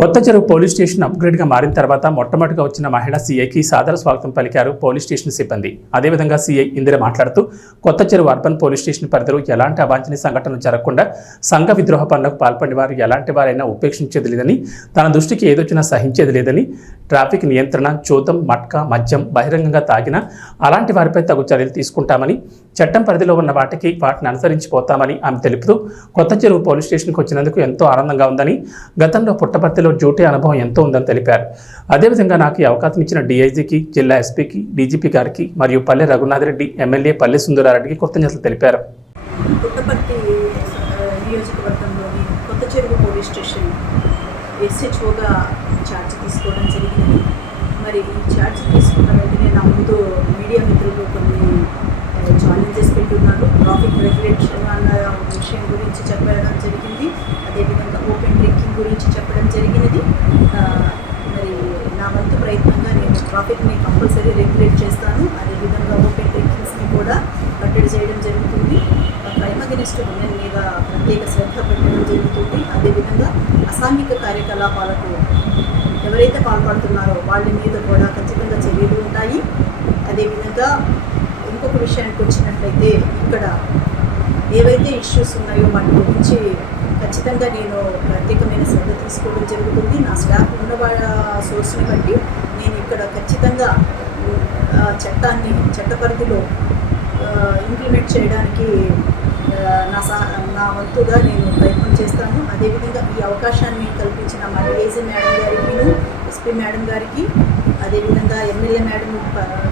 కొత్త చెరువు police station అప్గ్రేడ్గా మారిన తర్వాత మొట్టమొదటిగా వచ్చిన మహిళా సీఐకి సాదర స్వాగతం పలికారు పోలీస్ స్టేషన్ సిబ్బంది. అదేవిధంగా సీఐ ఇందిర మాట్లాడుతూ కొత్త చెరువు అర్బన్ పోలీస్ స్టేషన్ పరిధిలో ఎలాంటి అవాంఛనీయ సంఘటనలు జరగకుండా సంఘ విద్రోహ పనులకు పాల్పడిన వారు ఎలాంటి వారైనా ఉపేక్షించేది లేదని, తన దృష్టికి ఏదొచ్చినా సహించేది లేదని, ట్రాఫిక్ నియంత్రణ, చూతం, మట్కా, మద్యం బహిరంగంగా తాగినా అలాంటి వారిపై తగు చర్యలు తీసుకుంటామని, చట్టం పరిధిలో ఉన్న వాటిని అనుసరించిపోతామని ఆమె తెలుపుతూ కొత్త చెరువు పోలీస్ స్టేషన్కి వచ్చినందుకు ఎంతో ఆనందంగా ఉందని, గతంలో పుట్టపర్తిలో డ్యూటీ అనుభవం ఎంతో ఉందని తెలిపారు. అదేవిధంగా నాకు ఈ అవకాశం ఇచ్చిన డీఐజీకి, జిల్లా ఎస్పీకి, డీజీపీ గారికి మరియు పల్లె రఘునాథ్ రెడ్డి, ఎమ్మెల్యే పల్లె సుందరారెడ్డికి కృతజ్ఞతలు తెలిపారు. పుట్టపర్తి నియోజకవర్గంలోని కొత్త చెరువు పోలీస్ స్టేషన్ ఎస్హెచ్ఓగా ఛార్జ్ తీసుకోవడం జరిగింది. మరి ఈ ఛార్జ్ తీసుకున్న వెంటనే నా ముందు మీడియా మిత్రులు కొన్ని ఛాలెంజెస్ పెట్టున్నారు. ట్రాఫిక్ రెగ్యులేషన్ అన్న విషయం గురించి చెప్పడం జరిగింది. అదేవిధంగా ఓపెన్ డ్రింకింగ్ గురించి చెప్పడం జరిగినది. మరి నా వంతు ప్రయత్నంగా నేను ట్రాఫిక్ని కంపల్సరీ రెగ్యులేట్ చేస్తాను. అదేవిధంగా ఓపెన్ డ్రింకింగ్స్ని కూడా కట్టడి చేయడం జరుగుతుంది. క్రైమ్ అగెనిస్ట్ ఉమెన్ మీద ప్రత్యేక శ్రద్ధ పెట్టడం జరుగుతుంది. అదేవిధంగా అసాంఘిక కార్యకలాపాలకు ఎవరైతే పాల్పడుతున్నారో వాళ్ళ మీద కూడా ఖచ్చితంగా చర్యలు ఉంటాయి. అదేవిధంగా ఇంకొక విషయానికి వచ్చినట్లయితే ఇక్కడ ఏవైతే ఇష్యూస్ ఉన్నాయో వాటి గురించి ఖచ్చితంగా నేను ప్రత్యేకమైన శ్రద్ధ తీసుకోవడం జరుగుతుంది. నా స్టాఫ్ ఉన్న సోర్స్ని బట్టి నేను ఇక్కడ ఖచ్చితంగా చట్ట పరిధిలో ఇంప్లిమెంట్ చేయడానికి నా వంతుగా నేను ప్రయత్నం చేస్తాను. అదేవిధంగా ఈ అవకాశాన్ని కల్పించిన మా డీఐజీ మేడం గారికి, ఎస్పీ మేడం గారికి, అదేవిధంగా ఎమ్మెల్యే మేడం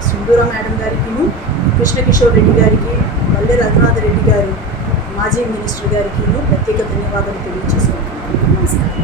సింధూరా మేడం గారికి, కృష్ణకిషోర్ రెడ్డి గారికి, పల్లె రఘునాథ్ రెడ్డి గారు, మాజీ మినిస్టర్ గారికి ప్రత్యేక ధన్యవాదాలు తెలియజేస్తున్నాను. నమస్కారం.